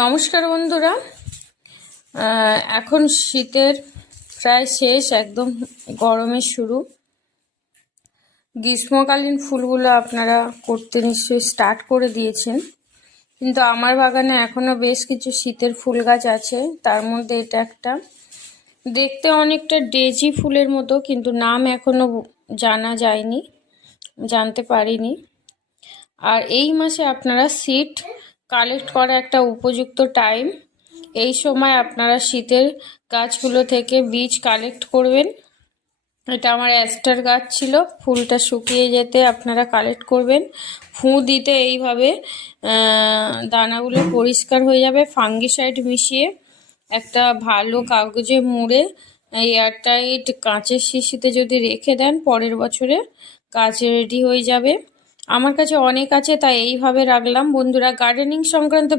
নমস্কার বন্ধুরা। এখন শীতের প্রায় শেষ, একদম গরমের শুরু। গ্রীষ্মকালীন ফুলগুলো আপনারা করতে নিশ্চয়ই স্টার্ট করে দিয়েছেন, কিন্তু আমার বাগানে এখনও বেশ কিছু শীতের ফুল গাছ আছে। তার মধ্যে এটা একটা, দেখতে অনেকটা ডেজি ফুলের মতো, কিন্তু নাম এখনও জানতে পারিনি। আর এই মাসে আপনারা সিড কালেক্ট করা একটা উপযুক্ত টাইম। এই সময় আপনারা শীতের গাছগুলো থেকে বীজ কালেক্ট করবেন। এটা আমার অ্যাস্টার গাছ ছিল, ফুলটা শুকিয়ে যেতে আপনারা কালেক্ট করবেন। ফুঁ দিতে এইভাবে দানাগুলো পরিষ্কার হয়ে যাবে। ফাঙ্গিসাইড মিশিয়ে একটা ভালো কাগজে মুড়ে এয়ারটাইট কাঁচের শিশিতে যদি রেখে দেন, পরের বছরে গাছ রেডি হয়ে যাবে। আমার কাছে অনেক আছে, তাই এইভাবে রাখলাম। বন্ধুরা, গার্ডেনিং সংক্রান্ত